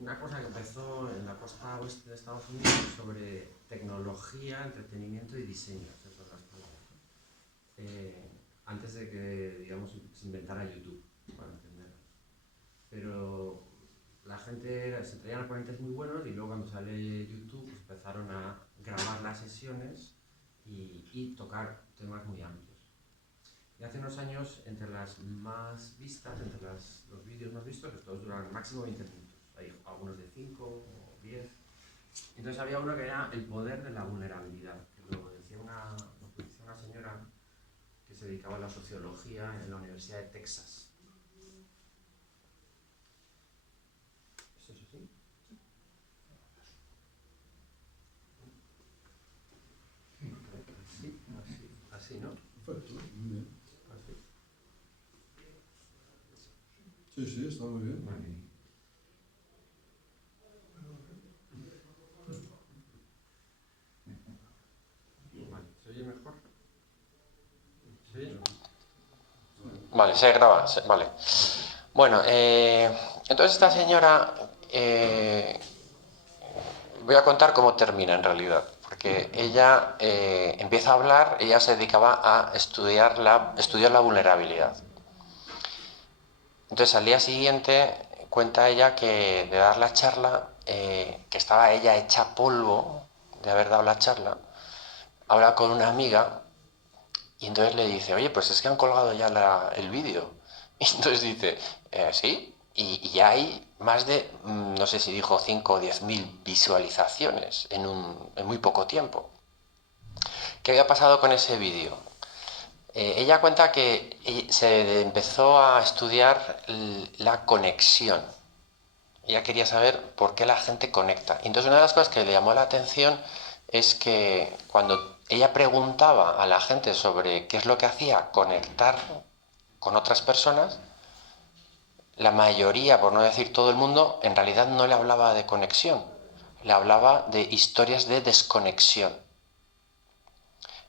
una cosa que empezó en la costa oeste de Estados Unidos sobre tecnología, entretenimiento y diseño. Esas son las cosas. Antes de que, digamos, se inventara YouTube, para entenderlo. Pero la gente se traían ponentes muy buenos y luego cuando sale YouTube pues empezaron a grabar las sesiones y tocar temas muy amplios. Y hace unos años, entre las más vistas, entre los vídeos más vistos, estos duran máximo 20 minutos. Hay algunos de 5 o 10. Entonces había uno que era el poder de la vulnerabilidad, que lo decía una señora que se dedicaba a la sociología en la Universidad de Texas. ¿Eso es así? Así, ¿no? Perfecto, muy bien. Así. Sí, sí, está muy bien. Vale. ¿Se oye mejor? ¿Sí? Vale, se graba, vale. Bueno, entonces esta señora, voy a contar cómo termina en realidad, porque ella empieza a hablar, ella se dedicaba a estudiar la vulnerabilidad. Entonces al día siguiente cuenta ella que de dar la charla, que estaba ella hecha polvo de haber dado la charla, habla con una amiga y entonces le dice, oye, pues es que han colgado ya el vídeo. Y entonces dice, sí, y ya hay más de, no sé si dijo 5 o 10.000 visualizaciones en muy poco tiempo. ¿Qué había pasado con ese vídeo? Ella cuenta que se empezó a estudiar la conexión. Ella quería saber por qué la gente conecta. Y entonces una de las cosas que le llamó la atención es que cuando ella preguntaba a la gente sobre qué es lo que hacía conectar con otras personas, la mayoría, por no decir todo el mundo, en realidad no le hablaba de conexión, le hablaba de historias de desconexión.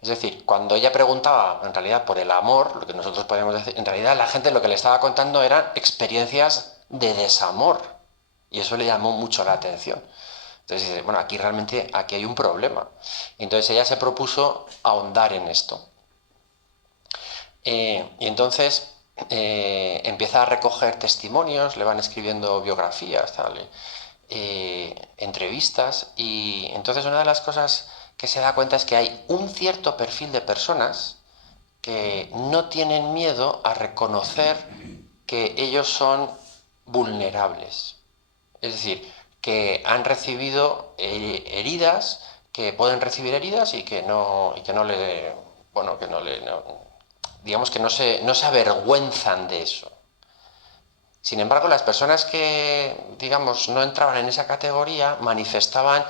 Es decir, cuando ella preguntaba en realidad por el amor, lo que nosotros podemos decir, en realidad la gente lo que le estaba contando eran experiencias de desamor. Y eso le llamó mucho la atención. Entonces dice, bueno, aquí hay un problema. Entonces ella se propuso ahondar en esto. Y entonces empieza a recoger testimonios, le van escribiendo biografías, tal, entrevistas, y entonces una de las cosas que se da cuenta es que hay un cierto perfil de personas que no tienen miedo a reconocer que ellos son vulnerables. Es decir, que han recibido heridas, que pueden recibir heridas y que no le, bueno, que no le, no, digamos que no se avergüenzan de eso. Sin embargo, las personas que, digamos, no entraban en esa categoría manifestaban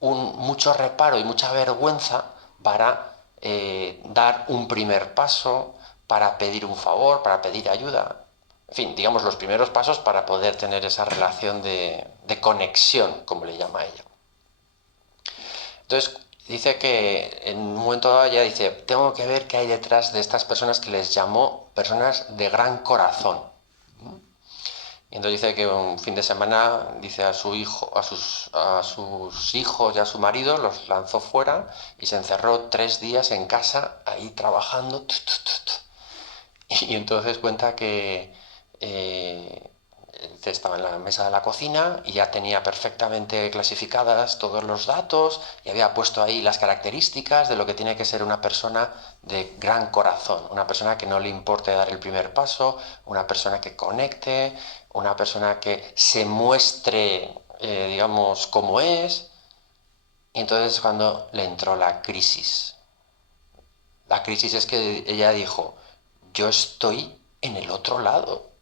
mucho reparo y mucha vergüenza para dar un primer paso, para pedir un favor, para pedir ayuda. En fin, digamos, los primeros pasos para poder tener esa relación de conexión, como le llama ella. Entonces, dice que en un momento dado ella dice, tengo que ver qué hay detrás de estas personas que les llamó personas de gran corazón. Y entonces dice que un fin de semana dice a su hijo, a sus hijos y a su marido los lanzó fuera y se encerró 3 días en casa ahí trabajando. Y entonces cuenta que estaba en la mesa de la cocina y ya tenía perfectamente clasificadas todos los datos y había puesto ahí las características de lo que tiene que ser una persona de gran corazón, una persona que no le importe dar el primer paso, una persona que conecte, una persona que se muestre, digamos, como es. Y entonces cuando le entró la crisis es que ella dijo, yo estoy en el otro lado.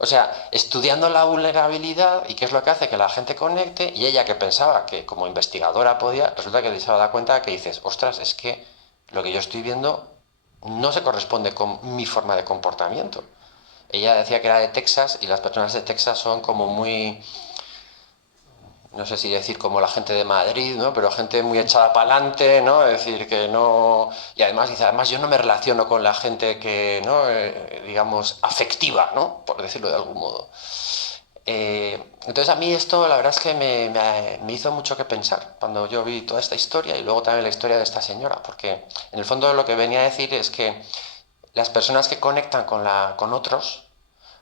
O sea, estudiando la vulnerabilidad y qué es lo que hace que la gente conecte, y ella que pensaba que como investigadora podía, resulta que se da cuenta que dices, ostras, es que lo que yo estoy viendo no se corresponde con mi forma de comportamiento. Ella decía que era de Texas y las personas de Texas son como muy, no sé si decir como la gente de Madrid, ¿no? Pero gente muy echada para adelante, ¿no? Es decir, que no... Y además dice, además yo no me relaciono con la gente que, ¿no? Digamos, afectiva, ¿no? Por decirlo de algún modo. Entonces a mí esto la verdad es que me hizo mucho que pensar cuando yo vi toda esta historia y luego también la historia de esta señora, porque en el fondo lo que venía a decir es que las personas que conectan con otros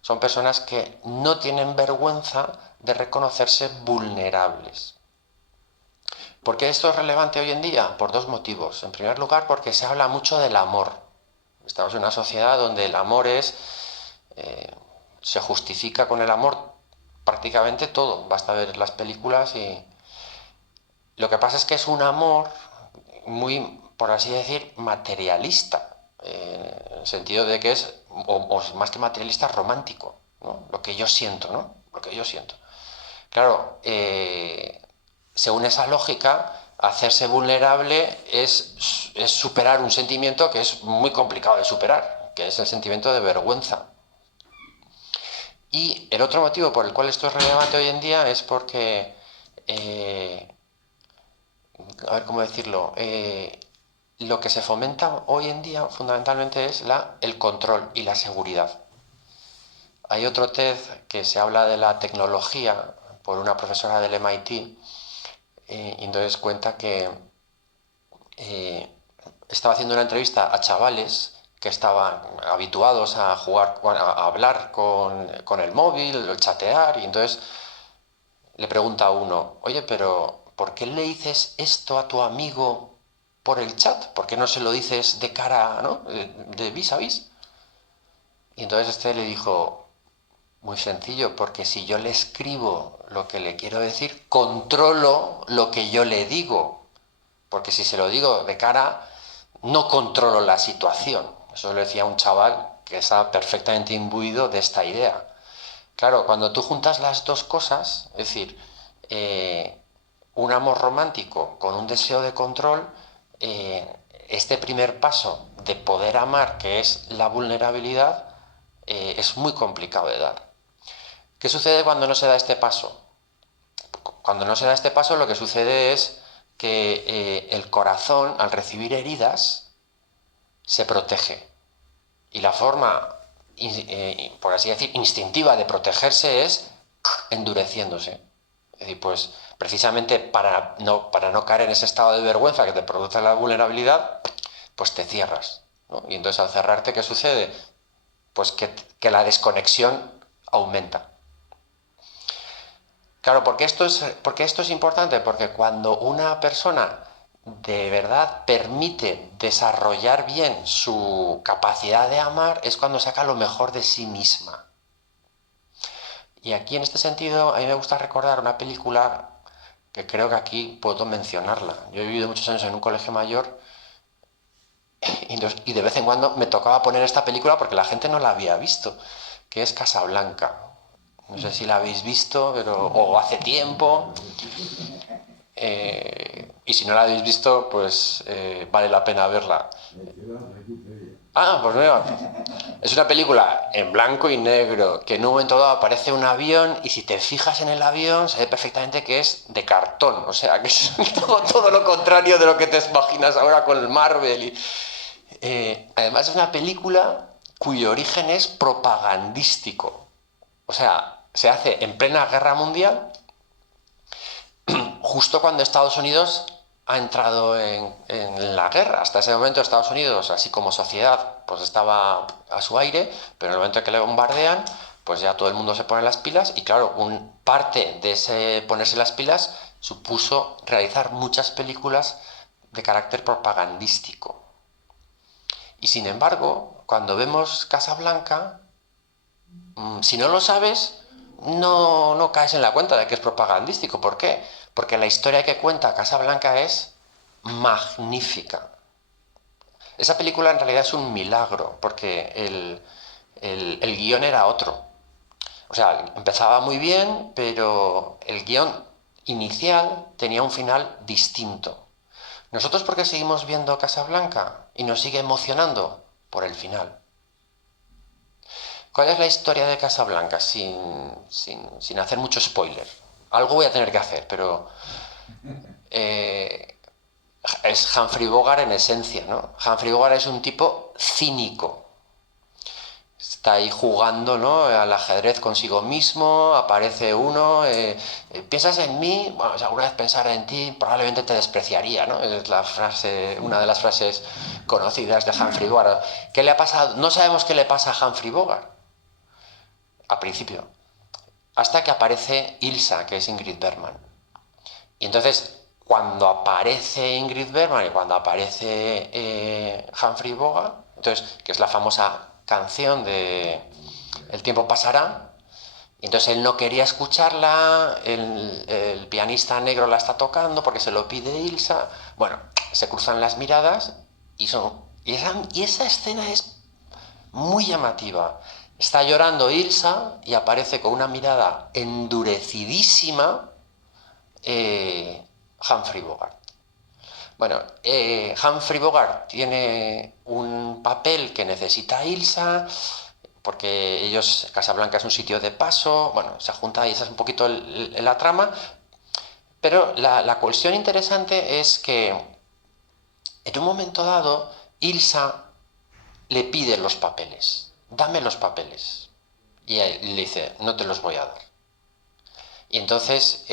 son personas que no tienen vergüenza de reconocerse vulnerables. ¿Por qué esto es relevante hoy en día? Por dos motivos. En primer lugar, porque se habla mucho del amor. Estamos en una sociedad donde el amor se justifica con el amor prácticamente todo. Basta ver las películas y... Lo que pasa es que es un amor muy, por así decir, materialista. En el sentido de que es, o más que materialista, romántico, ¿no? Lo que yo siento, ¿no? Lo que yo siento. Claro, según esa lógica, hacerse vulnerable es superar un sentimiento que es muy complicado de superar, que es el sentimiento de vergüenza. Y el otro motivo por el cual esto es relevante hoy en día es porque, a ver cómo decirlo, lo que se fomenta hoy en día fundamentalmente es el control y la seguridad. Hay otro TED que se habla de la tecnología por una profesora del MIT, y entonces cuenta que estaba haciendo una entrevista a chavales que estaban habituados a jugar, a hablar con el móvil, chatear, y entonces le pregunta a uno, oye, pero ¿por qué le dices esto a tu amigo por el chat? ¿Por qué no se lo dices de cara, ¿no? De vis a vis? Y entonces este le dijo, muy sencillo, porque si yo le escribo lo que le quiero decir, controlo lo que yo le digo. Porque si se lo digo de cara, no controlo la situación. Eso lo decía un chaval que estaba perfectamente imbuido de esta idea. Claro, cuando tú juntas las dos cosas, es decir, un amor romántico con un deseo de control, este primer paso de poder amar, que es la vulnerabilidad, es muy complicado de dar. ¿Qué sucede cuando no se da este paso? Cuando no se da este paso, lo que sucede es que el corazón, al recibir heridas, se protege. Y la forma, por así decir, instintiva de protegerse es endureciéndose. Es decir, pues precisamente para no caer en ese estado de vergüenza que te produce la vulnerabilidad, pues te cierras, ¿no? Y entonces al cerrarte, ¿qué sucede? Pues que la desconexión aumenta. Claro, porque esto es importante, porque cuando una persona de verdad permite desarrollar bien su capacidad de amar, es cuando saca lo mejor de sí misma. Y aquí en este sentido, a mí me gusta recordar una película que creo que aquí puedo mencionarla. Yo he vivido muchos años en un colegio mayor y de vez en cuando me tocaba poner esta película porque la gente no la había visto, que es Casablanca. No sé si la habéis visto, o hace tiempo. Y si no la habéis visto, pues vale la pena verla. Ah, pues mira, es una película en blanco y negro, que en un momento dado aparece un avión y si te fijas en el avión se ve perfectamente que es de cartón, o sea, que es todo lo contrario de lo que te imaginas ahora con el Marvel. Además es una película cuyo origen es propagandístico, o sea, se hace en plena guerra mundial, justo cuando Estados Unidos ha entrado en la guerra. Hasta ese momento Estados Unidos, así como sociedad, pues estaba a su aire, pero en el momento en que le bombardean, pues ya todo el mundo se pone las pilas y claro, parte de ese ponerse las pilas supuso realizar muchas películas de carácter propagandístico. Y sin embargo, cuando vemos Casablanca, si no lo sabes, no caes en la cuenta de que es propagandístico. ¿Por qué? Porque la historia que cuenta Casablanca es magnífica. Esa película en realidad es un milagro, porque el guión era otro. O sea, empezaba muy bien, pero el guión inicial tenía un final distinto. ¿Nosotros por qué seguimos viendo Casablanca y nos sigue emocionando? Por el final. ¿Cuál es la historia de Casablanca? Sin hacer mucho spoiler. Algo voy a tener que hacer, pero es Humphrey Bogart en esencia, ¿no? Humphrey Bogart es un tipo cínico. está ahí jugando, ¿no?, al ajedrez consigo mismo, aparece uno, ¿piensas en mí? Bueno, si alguna vez pensara en ti, probablemente te despreciaría, ¿no? Es la frase, una de las frases conocidas de Humphrey Bogart. ¿Qué le ha pasado? No sabemos qué le pasa a Humphrey Bogart, al principio, hasta que aparece Ilsa, que es Ingrid Bergman. Y entonces, cuando aparece Ingrid Bergman y cuando aparece Humphrey Bogart, entonces, que es la famosa canción de El tiempo pasará, entonces él no quería escucharla, el pianista negro la está tocando porque se lo pide Ilsa, bueno, se cruzan las miradas y esa escena es muy llamativa. Está llorando Ilsa y aparece con una mirada endurecidísima Humphrey Bogart. Bueno, Humphrey Bogart tiene un papel que necesita Ilsa, porque ellos, Casablanca es un sitio de paso, bueno, se junta y esa es un poquito la trama, pero la cuestión interesante es que en un momento dado Ilsa le pide los papeles, dame los papeles, y él le dice, no te los voy a dar. Y entonces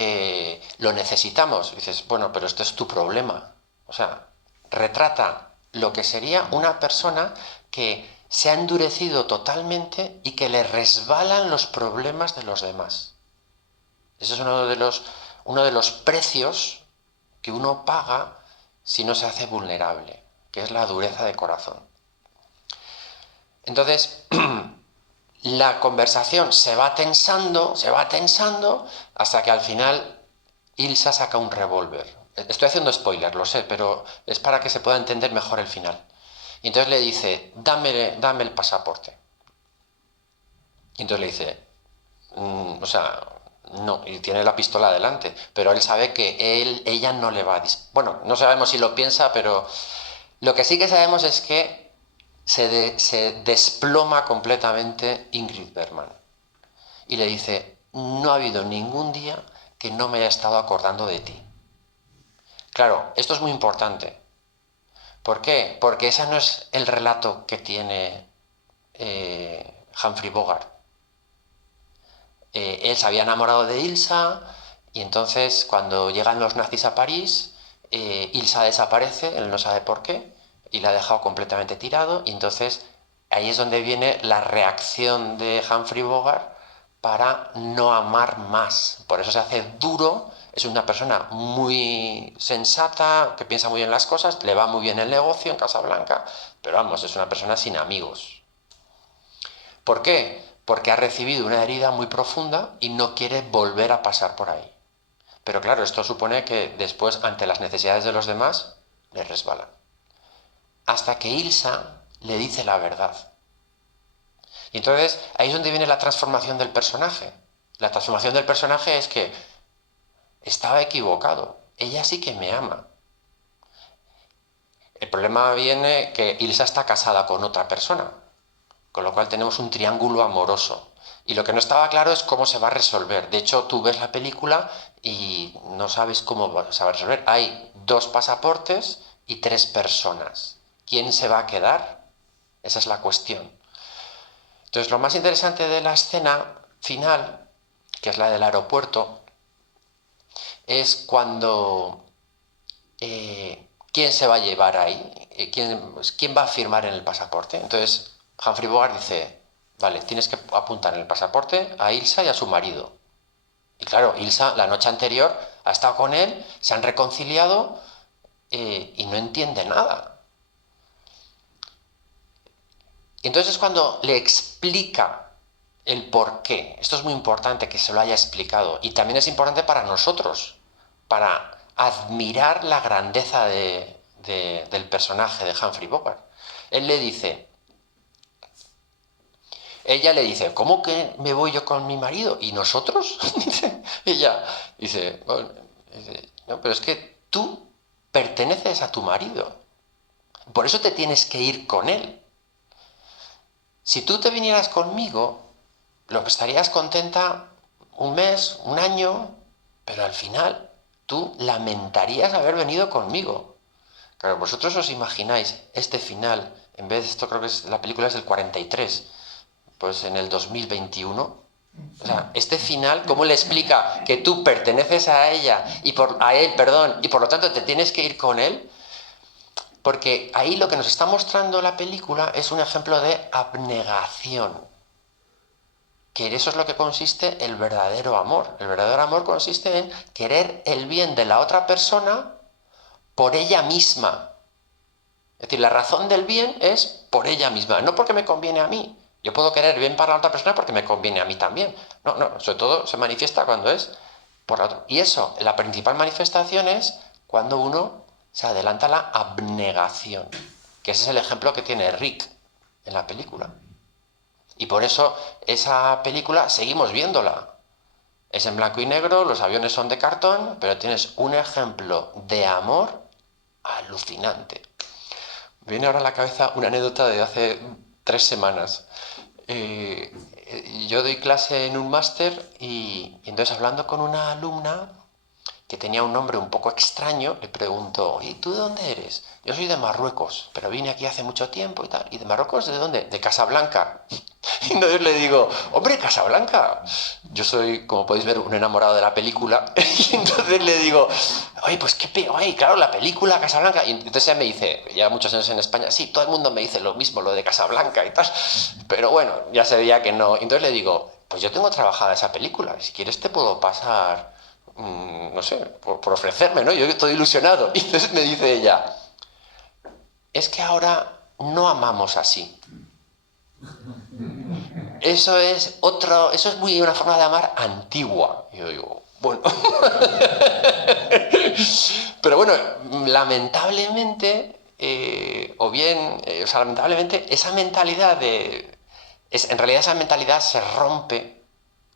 lo necesitamos. Y dices, bueno, pero esto es tu problema. O sea, retrata lo que sería una persona que se ha endurecido totalmente y que le resbalan los problemas de los demás. Ese es uno de los precios que uno paga si no se hace vulnerable, que es la dureza de corazón. Entonces, la conversación se va tensando, hasta que al final Ilsa saca un revólver. Estoy haciendo spoiler, lo sé, pero es para que se pueda entender mejor el final. Y entonces le dice, dame el pasaporte. Y entonces le dice, o sea, no, y tiene la pistola delante, pero él sabe que ella no le va a disparar. Bueno, no sabemos si lo piensa, pero lo que sí que sabemos es que se desploma completamente Ingrid Bergman. Y le dice, no ha habido ningún día que no me haya estado acordando de ti. Claro, esto es muy importante. ¿Por qué? Porque ese no es el relato que tiene Humphrey Bogart. Él se había enamorado de Ilsa y entonces cuando llegan los nazis a París, Ilsa desaparece, él no sabe por qué, y la ha dejado completamente tirado, y entonces ahí es donde viene la reacción de Humphrey Bogart para no amar más. Por eso se hace duro, es una persona muy sensata, que piensa muy bien las cosas, le va muy bien el negocio en Casablanca, pero vamos, es una persona sin amigos. ¿Por qué? Porque ha recibido una herida muy profunda y no quiere volver a pasar por ahí. Pero claro, esto supone que después, ante las necesidades de los demás, le resbalan. Hasta que Ilsa le dice la verdad. Y entonces ahí es donde viene la transformación del personaje. La transformación del personaje es que estaba equivocado. Ella sí que me ama. El problema viene que Ilsa está casada con otra persona, con lo cual tenemos un triángulo amoroso. Y lo que no estaba claro es cómo se va a resolver. De hecho, tú ves la película y no sabes cómo se va a resolver. Hay 2 pasaportes y 3 personas. ¿Quién se va a quedar? Esa es la cuestión. Entonces, lo más interesante de la escena final, que es la del aeropuerto, es cuando ¿quién se va a llevar ahí? ¿Quién va a firmar en el pasaporte? Entonces, Humphrey Bogart dice, vale, tienes que apuntar en el pasaporte a Ilsa y a su marido. Y claro, Ilsa la noche anterior ha estado con él, se han reconciliado y no entiende nada. Entonces cuando le explica el por qué, esto es muy importante que se lo haya explicado, y también es importante para nosotros, para admirar la grandeza del personaje de Humphrey Bogart. Ella le dice, ¿cómo que me voy yo con mi marido? ¿Y nosotros? Ella dice, bueno, no, pero es que tú perteneces a tu marido. Por eso te tienes que ir con él. Si tú te vinieras conmigo, lo que estarías contenta un mes, un año, pero al final tú lamentarías haber venido conmigo. Claro, vosotros os imagináis este final, en vez de esto creo que la película es del 43, pues en el 2021. O sea, este final, ¿cómo le explica que tú perteneces a ella a él, perdón, y por lo tanto te tienes que ir con él? Porque ahí lo que nos está mostrando la película es un ejemplo de abnegación. Que en eso es lo que consiste el verdadero amor. El verdadero amor consiste en querer el bien de la otra persona por ella misma. Es decir, la razón del bien es por ella misma, no porque me conviene a mí. Yo puedo querer bien para la otra persona porque me conviene a mí también. No, no, sobre todo se manifiesta cuando es por la otra. Y eso, la principal manifestación es cuando uno se adelanta a la abnegación, que ese es el ejemplo que tiene Rick en la película. Y por eso esa película seguimos viéndola. Es en blanco y negro, los aviones son de cartón, pero tienes un ejemplo de amor alucinante. Me viene ahora a la cabeza una anécdota de hace 3 semanas. Yo doy clase en un máster y entonces hablando con una alumna que tenía un nombre un poco extraño, le pregunto, ¿y tú de dónde eres? Yo soy de Marruecos, pero vine aquí hace mucho tiempo y tal. ¿Y de Marruecos de dónde? De Casablanca. Y entonces le digo, hombre, Casablanca. Yo soy, como podéis ver, un enamorado de la película. Y entonces le digo, oye, pues oye, claro, la película Casablanca. Y entonces ella me dice, lleva muchos años en España, sí, todo el mundo me dice lo mismo, lo de Casablanca y tal. Pero bueno, ya se veía que no. Entonces le digo, pues yo tengo trabajada esa película, si quieres te puedo pasar, no sé, por ofrecerme, ¿no? Yo estoy ilusionado. Y entonces me dice ella, es que ahora no amamos así. Eso es muy una forma de amar antigua. Y yo digo, bueno. Pero bueno, lamentablemente, lamentablemente, esa mentalidad en realidad esa mentalidad se rompe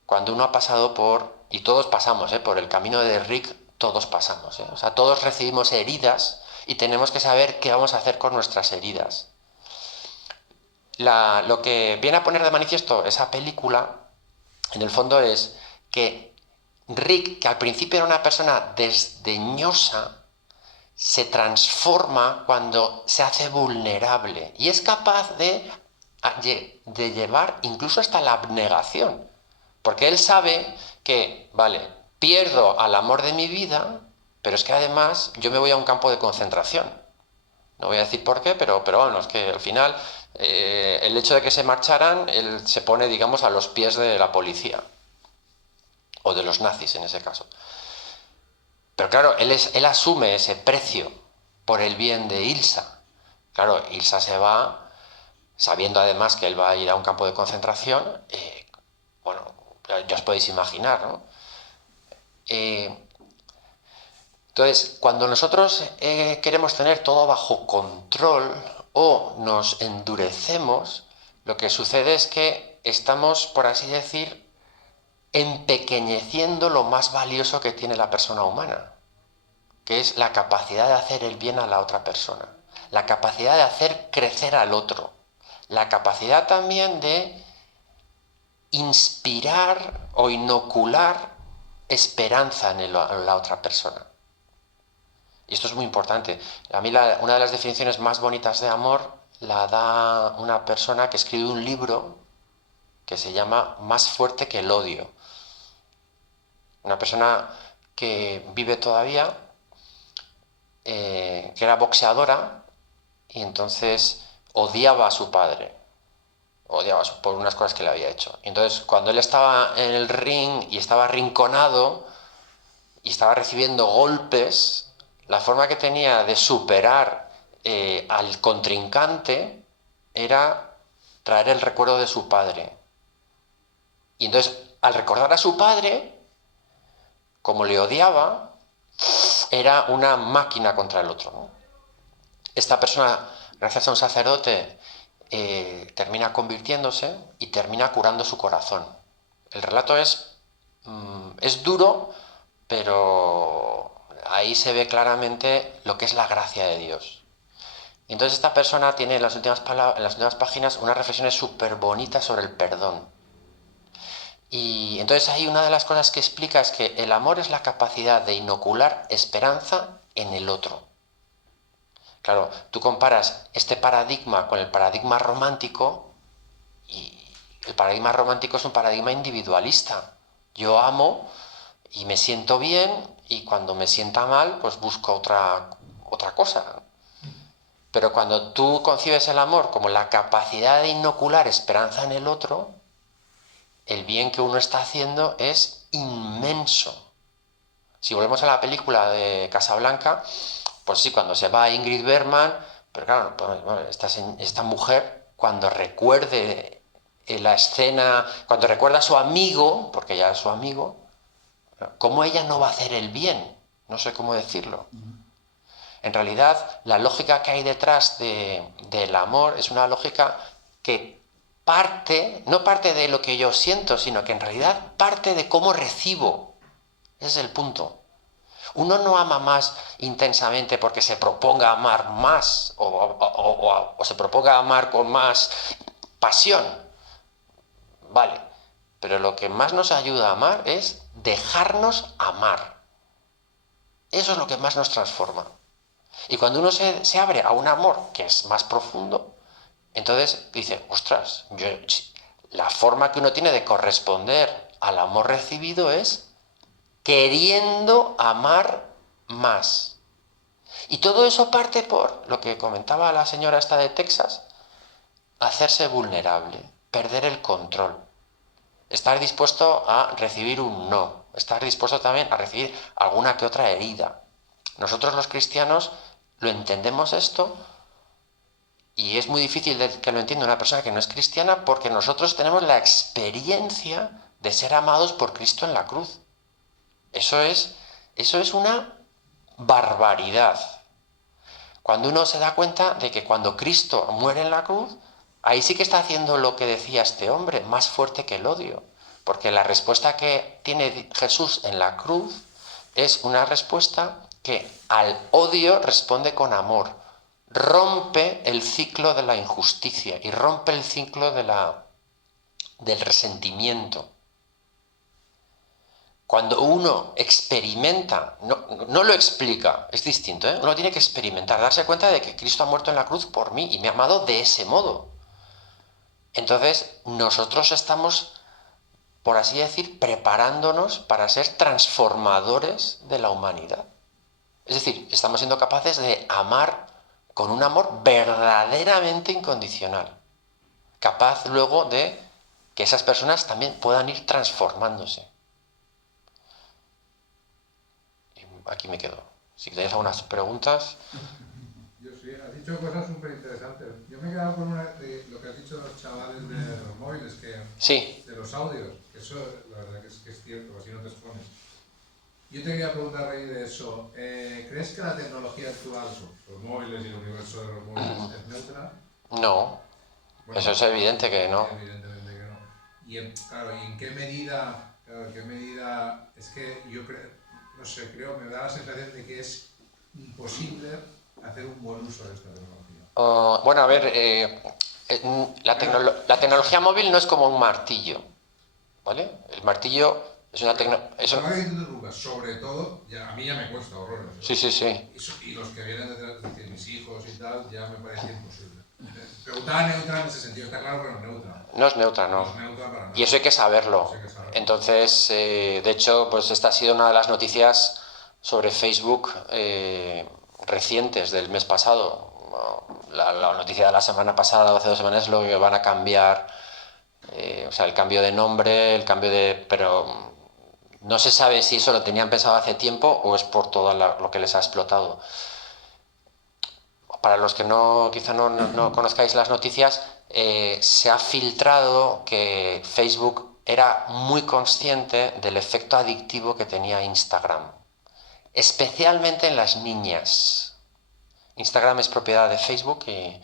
cuando uno ha pasado y todos pasamos, por el camino de Rick, todos pasamos, o sea, todos recibimos heridas y tenemos que saber qué vamos a hacer con nuestras heridas. Lo que viene a poner de manifiesto esa película, en el fondo, es que Rick, que al principio era una persona desdeñosa, se transforma cuando se hace vulnerable y es capaz de llevar incluso hasta la abnegación. Porque él sabe que, vale, pierdo al amor de mi vida, pero es que además yo me voy a un campo de concentración. No voy a decir por qué, pero bueno, es que al final el hecho de que se marcharan, él se pone, digamos, a los pies de la policía. O de los nazis en ese caso. Pero claro, él asume ese precio por el bien de Ilsa. Claro, Ilsa se va, sabiendo además que él va a ir a un campo de concentración. Bueno, ya os podéis imaginar, ¿no? Entonces, cuando nosotros queremos tener todo bajo control o nos endurecemos, lo que sucede es que estamos, por así decir, empequeñeciendo lo más valioso que tiene la persona humana, que es la capacidad de hacer el bien a la otra persona, la capacidad de hacer crecer al otro, la capacidad también de inspirar o inocular esperanza en la otra persona. Y esto es muy importante. A mí una de las definiciones más bonitas de amor la da una persona que escribe un libro que se llama Más fuerte que el odio. Una persona que vive todavía, que era boxeadora y entonces odiaba a su padre. Por unas cosas que le había hecho. Y entonces cuando él estaba en el ring y estaba arrinconado y estaba recibiendo golpes, la forma que tenía de superar al contrincante era traer el recuerdo de su padre. Y entonces, al recordar a su padre, como le odiaba, era una máquina contra el otro, ¿no? Esta persona, gracias a un sacerdote, termina convirtiéndose y termina curando su corazón. El relato es duro, pero ahí se ve claramente lo que es la gracia de Dios. Y entonces esta persona tiene en las últimas páginas unas reflexiones súper bonitas sobre el perdón. Y entonces ahí una de las cosas que explica es que el amor es la capacidad de inocular esperanza en el otro. Claro, tú comparas este paradigma con el paradigma romántico y el paradigma romántico es un paradigma individualista. Yo amo y me siento bien, y cuando me sienta mal, pues busco otra cosa. Pero cuando tú concibes el amor como la capacidad de inocular esperanza en el otro, el bien que uno está haciendo es inmenso. Si volvemos a la película de Casablanca, pues sí, cuando se va Ingrid Bergman, pero claro, pues, esta mujer, cuando recuerde la escena, cuando recuerda a su amigo, porque ya es su amigo, ¿cómo ella no va a hacer el bien? No sé cómo decirlo. En realidad, la lógica que hay detrás del amor es una lógica que no parte de lo que yo siento, sino que en realidad parte de cómo recibo. Ese es el punto. Uno no ama más intensamente porque se proponga amar más o se proponga amar con más pasión. Vale, pero lo que más nos ayuda a amar es dejarnos amar. Eso es lo que más nos transforma. Y cuando uno se abre a un amor que es más profundo, entonces dice, ostras, la forma que uno tiene de corresponder al amor recibido es queriendo amar más. Y todo eso parte por lo que comentaba la señora esta de Texas, hacerse vulnerable, perder el control, estar dispuesto a recibir un no, estar dispuesto también a recibir alguna que otra herida. Nosotros los cristianos lo entendemos esto, y es muy difícil que lo entienda una persona que no es cristiana, porque nosotros tenemos la experiencia de ser amados por Cristo en la cruz. Eso es una barbaridad. Cuando uno se da cuenta de que cuando Cristo muere en la cruz, ahí sí que está haciendo lo que decía este hombre, más fuerte que el odio. Porque la respuesta que tiene Jesús en la cruz es una respuesta que al odio responde con amor. Rompe el ciclo de la injusticia y rompe el ciclo del resentimiento. Cuando uno experimenta, no lo explica, es distinto, ¿eh? Uno tiene que experimentar, darse cuenta de que Cristo ha muerto en la cruz por mí y me ha amado de ese modo. Entonces, nosotros estamos, por así decir, preparándonos para ser transformadores de la humanidad. Es decir, estamos siendo capaces de amar con un amor verdaderamente incondicional, capaz luego de que esas personas también puedan ir transformándose. Aquí me quedo. Si tenéis algunas preguntas. Yo sí, has dicho cosas súper interesantes. Yo me he quedado con una de lo que has dicho de los chavales de los móviles, Sí. de los audios, que eso la verdad que es cierto, así no te expones. Yo te quería preguntar a raíz de eso, ¿crees que la tecnología actual, los móviles y el universo de los móviles es neutra? No, bueno, eso es evidente que no. Evidentemente que no. Y claro, ¿y en qué medida, es que yo creo, no sé, me da la sensación de que es imposible hacer un buen uso de esta tecnología? Bueno, a ver, la tecnología móvil no es como un martillo, ¿vale? El martillo es una tecnología... Sobre todo, a mí ya me cuesta horrores. Sí. Y los que vienen detrás de mis hijos y tal, ya me parece imposible. Preguntaba neutra en ese sentido, está claro que no es neutra. No es neutra, no. No es neutra para nada. Y eso hay que saberlo. Entonces, de hecho, pues esta ha sido una de las noticias sobre Facebook recientes del mes pasado. La noticia de la semana pasada o hace 2 semanas es lo que van a cambiar, o sea, el cambio de nombre, pero no se sabe si eso lo tenían pensado hace tiempo o es por todo lo que les ha explotado. Para los que quizá no conozcáis las noticias, se ha filtrado que Facebook era muy consciente del efecto adictivo que tenía Instagram, especialmente en las niñas. Instagram es propiedad de Facebook y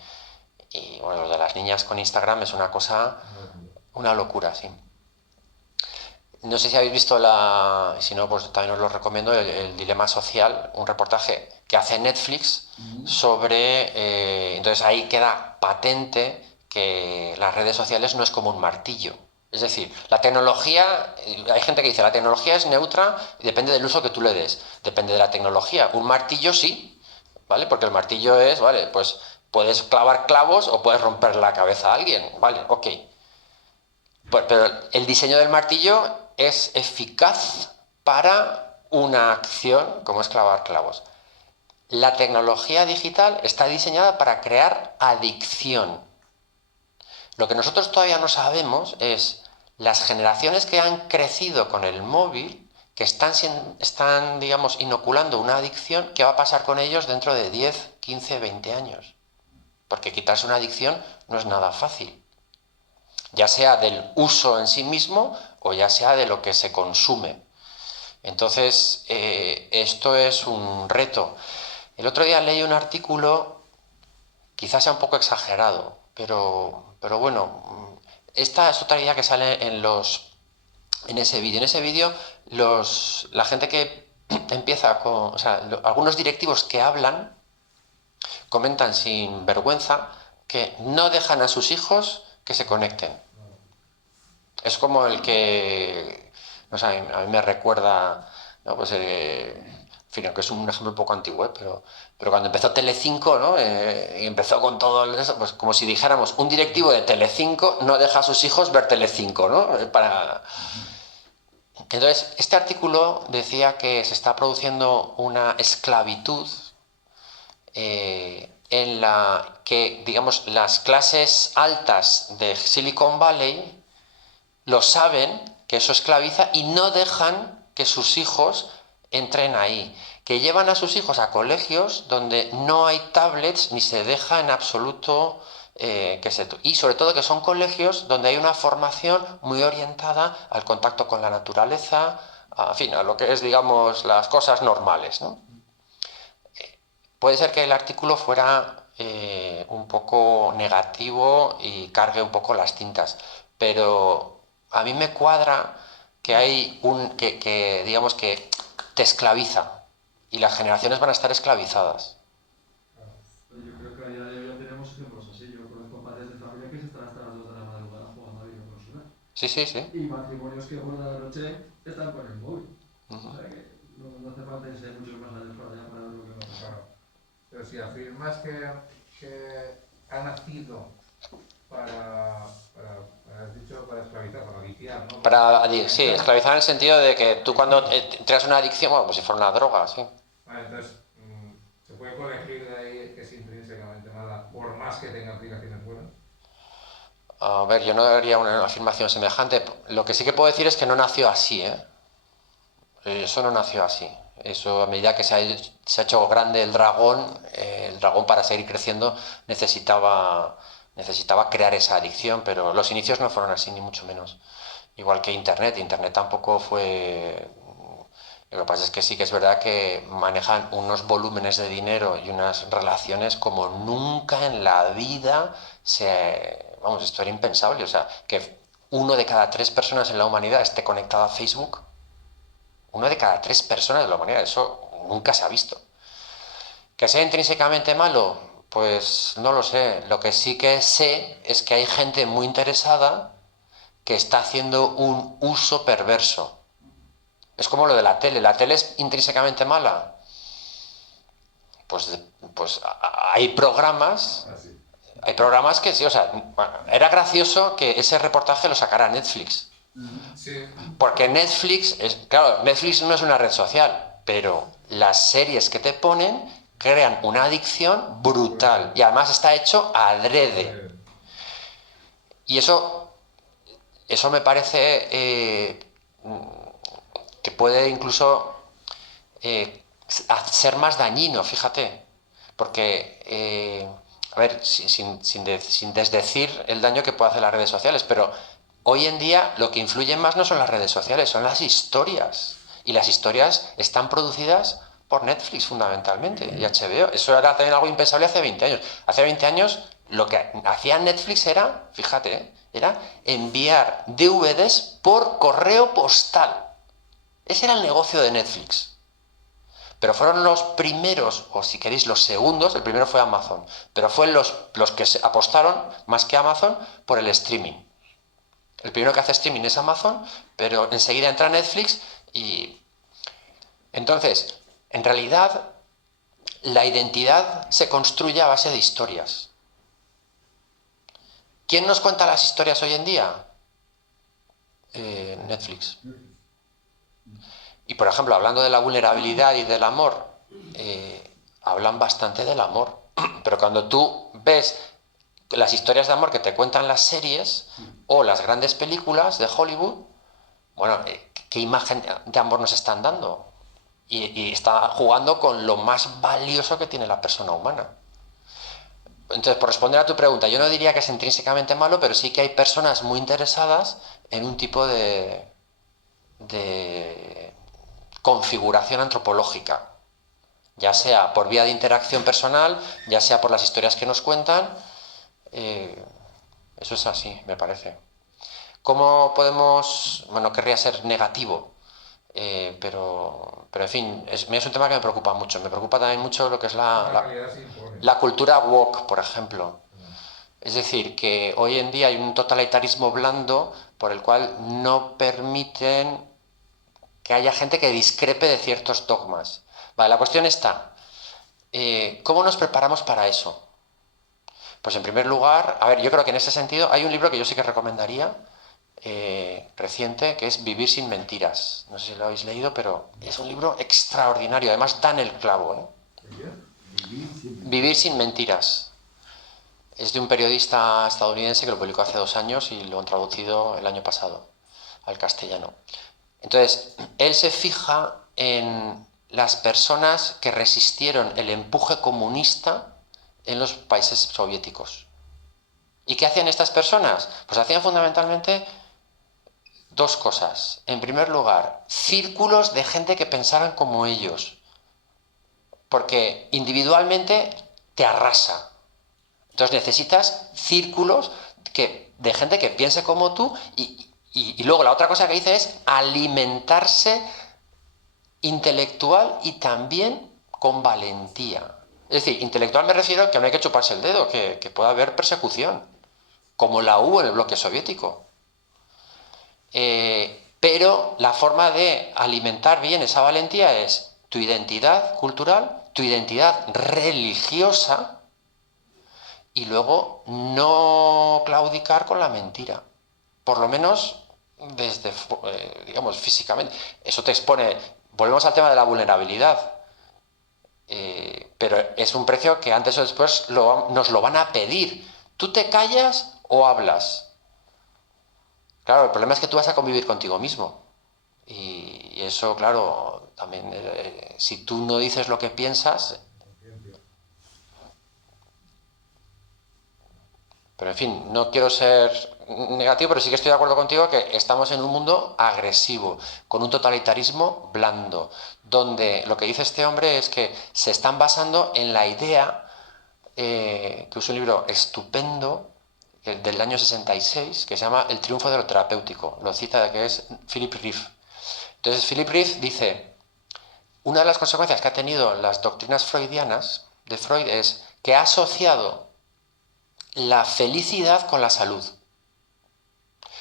bueno, lo de las niñas con Instagram es una locura, sí. No sé si habéis visto si no, pues también os lo recomiendo, el Dilema Social, un reportaje que hace Netflix sobre... entonces ahí queda patente que las redes sociales no es como un martillo. Es decir, la tecnología, hay gente que dice, la tecnología es neutra y depende del uso que tú le des. Depende de la tecnología. Un martillo sí, ¿vale? Porque el martillo es, vale, pues puedes clavar clavos o puedes romper la cabeza a alguien, ¿vale? Ok. Pero el diseño del martillo es eficaz para una acción como es clavar clavos. La tecnología digital está diseñada para crear adicción. Lo que nosotros todavía no sabemos es las generaciones que han crecido con el móvil, que están, digamos, inoculando una adicción, ¿qué va a pasar con ellos dentro de 10, 15, 20 años? Porque quitarse una adicción no es nada fácil. Ya sea del uso en sí mismo o ya sea de lo que se consume. Entonces, esto es un reto. El otro día leí un artículo, quizás sea un poco exagerado, pero bueno, esta es otra idea que sale en ese vídeo. En ese vídeo, la gente que empieza con, o sea, algunos directivos que hablan, comentan sin vergüenza que no dejan a sus hijos que se conecten. Es como el que, no sé, a mí me recuerda, ¿no? Pues, en fin, aunque es un ejemplo un poco antiguo, pero cuando empezó Telecinco, ¿no? Y empezó con todo eso, pues como si dijéramos, un directivo de Telecinco no deja a sus hijos ver Telecinco, ¿no? Entonces, este artículo decía que se está produciendo una esclavitud en la que, digamos, las clases altas de Silicon Valley lo saben, que eso esclaviza, y no dejan que sus hijos entren ahí. Que llevan a sus hijos a colegios donde no hay tablets ni se deja en absoluto y sobre todo que son colegios donde hay una formación muy orientada al contacto con la naturaleza, en fin, a lo que es, digamos, las cosas normales, ¿no? Puede ser que el artículo fuera un poco negativo y cargue un poco las tintas, pero a mí me cuadra que hay digamos que te esclaviza y las generaciones van a estar esclavizadas. Yo creo que a día de hoy ya tenemos ejemplos así. Yo conozco padres de familia que se están hasta las 2 de la madrugada jugando a videoconsolas. Sí, sí, sí. Y matrimonios que por la noche están con el móvil. Uh-huh. O sea que no hace falta irse muchos más años para allá para ver lo que va a pasar. Claro. Pero si afirmas que ha nacido has dicho, para esclavizar, para viciar, ¿no? Sí, esclavizar en el sentido de que tú cuando entras una adicción, bueno, pues si fuera una droga, sí. Vale, entonces, ¿se puede corregir de ahí que es intrínsecamente mala, por más que tenga aplicaciones buenas? A ver, yo no haría una afirmación semejante. Lo que sí que puedo decir es que no nació así, ¿eh? Eso no nació así. Eso, a medida que se ha hecho grande el dragón para seguir creciendo necesitaba crear esa adicción, pero los inicios no fueron así, ni mucho menos. Igual que Internet. Internet tampoco fue... Lo que pasa es que sí que es verdad que manejan unos volúmenes de dinero y unas relaciones como nunca en la vida Vamos, esto era impensable. O sea, que 1 de cada 3 personas en la humanidad esté conectado a Facebook. 1 de cada 3 personas de la humanidad. Eso nunca se ha visto. ¿Que sea intrínsecamente malo? Pues no lo sé. Lo que sí que sé es que hay gente muy interesada que está haciendo un uso perverso. Es como lo de la tele. ¿La tele es intrínsecamente mala? Pues hay programas... Hay programas que sí, o sea, era gracioso que ese reportaje lo sacara Netflix. Sí. Porque Netflix, claro, Netflix no es una red social, pero las series que te ponen crean una adicción brutal y además está hecho adrede. Y eso me parece que puede incluso ser más dañino, fíjate, porque... a ver, sin desdecir el daño que puede hacer las redes sociales, pero hoy en día lo que influye más no son las redes sociales, son las historias. Y las historias están producidas por Netflix fundamentalmente y HBO. Eso era también algo impensable hace 20 años. Hace 20 años lo que hacía Netflix era, fíjate, era enviar DVDs por correo postal. Ese era el negocio de Netflix. Pero fueron los primeros, o si queréis los segundos, el primero fue Amazon, pero fueron los que se apostaron, más que Amazon, por el streaming. El primero que hace streaming es Amazon, pero enseguida entra Netflix y... Entonces, en realidad, la identidad se construye a base de historias. ¿Quién nos cuenta las historias hoy en día? Netflix. Y por ejemplo, hablando de la vulnerabilidad y del amor, hablan bastante del amor. Pero cuando tú ves las historias de amor que te cuentan las series o las grandes películas de Hollywood, bueno, ¿qué imagen de amor nos están dando? Y está jugando con lo más valioso que tiene la persona humana. Entonces, por responder a tu pregunta, yo no diría que es intrínsecamente malo, pero sí que hay personas muy interesadas en un tipo de configuración antropológica, ya sea por vía de interacción personal, ya sea por las historias que nos cuentan. Eso es así, me parece. ¿Cómo podemos...? Bueno, no querría ser negativo, pero en fin, es un tema que me preocupa mucho. Me preocupa también mucho lo que es la cultura woke, por ejemplo. Es decir, que hoy en día hay un totalitarismo blando por el cual no permiten que haya gente que discrepe de ciertos dogmas. Vale, la cuestión está, ¿cómo nos preparamos para eso? Pues en primer lugar, a ver, yo creo que en ese sentido hay un libro que yo sí que recomendaría, reciente, que es Vivir sin mentiras. No sé si lo habéis leído, pero es un libro extraordinario, además da en el clavo, ¿eh? Vivir sin mentiras. Es de un periodista estadounidense que lo publicó hace 2 años y lo han traducido el año pasado al castellano. Entonces, él se fija en las personas que resistieron el empuje comunista en los países soviéticos. ¿Y qué hacían estas personas? Pues hacían fundamentalmente 2 cosas. En primer lugar, círculos de gente que pensaran como ellos. Porque individualmente te arrasa. Entonces necesitas círculos de gente que piense como tú y luego la otra cosa que dice es alimentarse intelectual y también con valentía. Es decir, intelectual me refiero a que no hay que chuparse el dedo, que pueda haber persecución, como la hubo en el bloque soviético. Pero la forma de alimentar bien esa valentía es tu identidad cultural, tu identidad religiosa, y luego no claudicar con la mentira. Por lo menos desde, digamos, físicamente. Eso te expone, volvemos al tema de la vulnerabilidad. Pero es un precio que antes o después nos lo van a pedir. ¿Tú te callas o hablas? Claro, el problema es que tú vas a convivir contigo mismo. Y eso, claro, también, si tú no dices lo que piensas... Pero en fin, no quiero ser negativo, pero sí que estoy de acuerdo contigo que estamos en un mundo agresivo, con un totalitarismo blando, donde lo que dice este hombre es que se están basando en la idea, que es un libro estupendo, del año 66, que se llama El triunfo de lo terapéutico. Lo cita, que es Philip Rieff. Entonces, Philip Rieff dice, una de las consecuencias que ha tenido las doctrinas freudianas de Freud es que ha asociado la felicidad con la salud.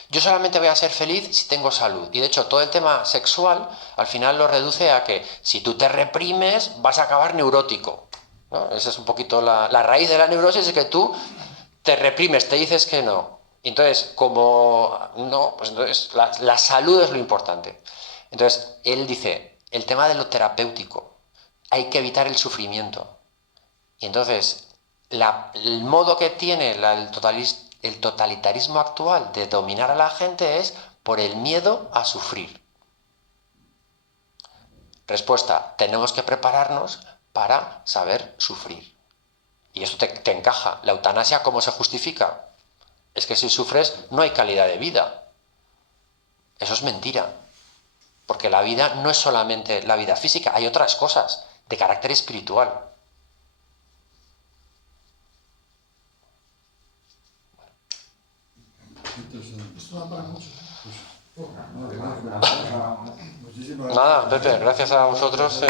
Yo solamente voy a ser feliz si tengo salud. Y de hecho, todo el tema sexual al final lo reduce a que si tú te reprimes vas a acabar neurótico, ¿no? Esa es un poquito la raíz de la neurosis, es que tú te reprimes, te dices que no. Y entonces, como no, pues entonces la salud es lo importante. Entonces, él dice, el tema de lo terapéutico, hay que evitar el sufrimiento. Y entonces... el modo que tiene el totalitarismo actual de dominar a la gente es por el miedo a sufrir. Respuesta, tenemos que prepararnos para saber sufrir. Y eso te encaja. La eutanasia, ¿cómo se justifica? Es que si sufres no hay calidad de vida. Eso es mentira. Porque la vida no es solamente la vida física, hay otras cosas de carácter espiritual. Esto da para mucho. Nada, Pepe, gracias a vosotros.